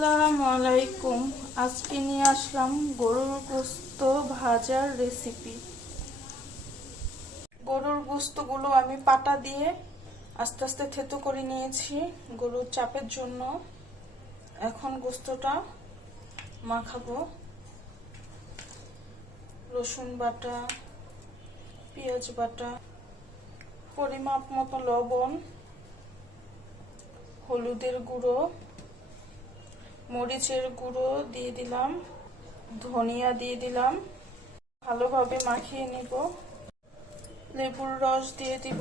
আসসালামু আলাইকুম। আজকে নিয়ে আসলাম গরুর গোস্ত ভাজার রেসিপি। গরুর গোস্তগুলো আমি পাটা দিয়ে আস্তে আস্তে থেতো করে নিয়েছি গরুর চাপের জন্য। এখন গোস্তটা মাখাবো। রসুন বাটা, পেঁয়াজ বাটা, পরিমাপ মতো লবণ, হলুদের গুঁড়ো, মরিচের গুঁড়ো দিয়ে দিলাম, ধনিয়া দিয়ে দিলাম। ভালোভাবে মাখিয়ে নিব। লেবুর রস দিয়ে দিব।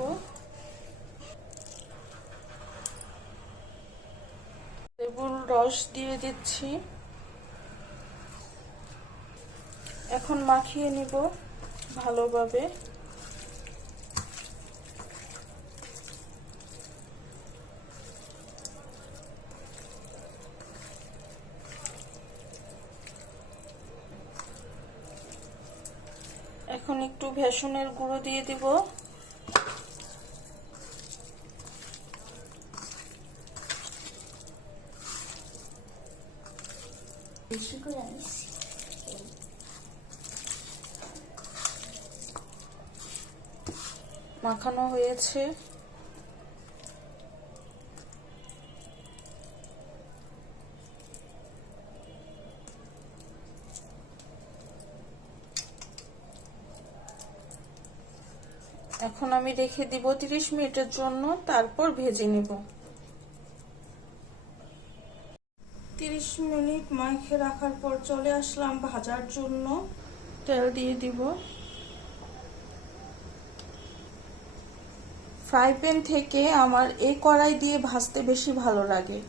লেবুর রস দিয়ে দিচ্ছি। এখন মাখিয়ে নিব ভালোভাবে। এখন একটু ভেষনের গুঁড়ো দিয়ে দিব। মাখানো হয়েছে। এখন আমি রেখে দিব 30 মিনিটের জন্য, তারপর ভেজে নেব। 30 মিনিট মাখে রাখার পর চলে আসলাম ভাজার জন্য। তেল দিয়ে দিব। ফ্রাই প্যান থেকে আমার এই কড়াই দিয়ে ভাজতে বেশি ভালো লাগে।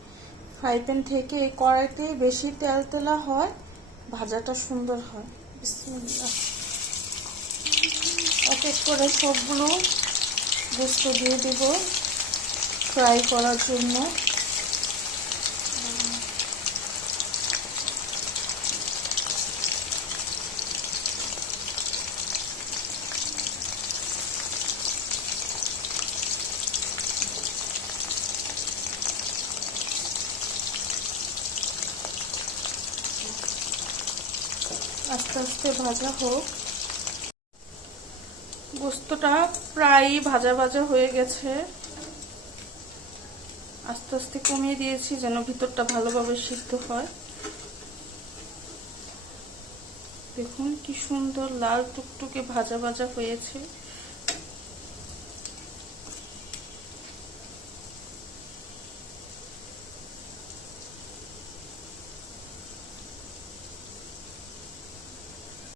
ফ্রাই প্যান থেকে এই কড়াইতে বেশি তেল তেলা হয়, ভাজাটা সুন্দর হয়। বিসমিল্লাহ। এক এক করে সবগুলো গোস্ত দিয়ে দেব ফ্রাই করার জন্য। আস্তে আস্তে ভাজা হোক। গোস্তটা প্রায় ভাজা ভাজা হয়ে গেছে। আস্তে আস্তে কমিয়ে দিয়েছি যেন ভিতরটা ভালোভাবে সিদ্ধ হয়। দেখুন কি সুন্দর লাল টুকটুকে ভাজা ভাজা হয়েছে।